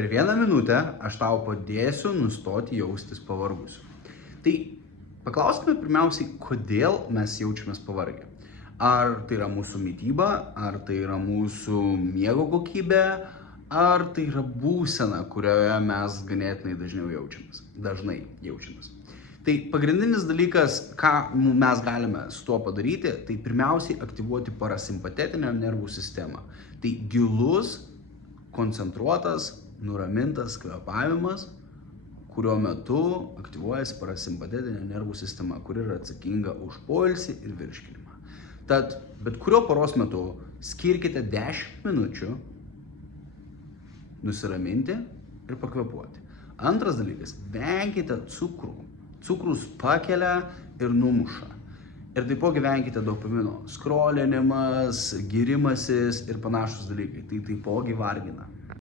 Per 1 minutę aš tau padėsiu nustoti jaustis pavargusiu. Tai paklauskime pirmiausiai, kodėl mes jaučiamės pavargę. Ar tai yra mūsų mityba, ar tai yra mūsų miego kokybė, ar tai yra būsena, kurioje mes ganėtinai dažnai jaučiamės. Tai pagrindinis dalykas, ką mes galime su tuo padaryti, tai pirmiausiai aktyvuoti parasimpatetinę nervų sistemą. Tai gilus, koncentruotas, nuramintas kvėpavimas, kurio metu aktyvuojasi parasimpatetinė nervų sistema, kuri yra atsakinga už poilsį ir virškinimą. Tad bet kurio paros metu skirkite 10 minučių nusiraminti ir pakvėpuoti. Antras dalykas, venkite cukrų. Cukrus pakelia ir numuša. Ir taipogi venkite dopamino. Skrolinimas, gyrimasis ir panašus dalykai. Tai taipogi vargina.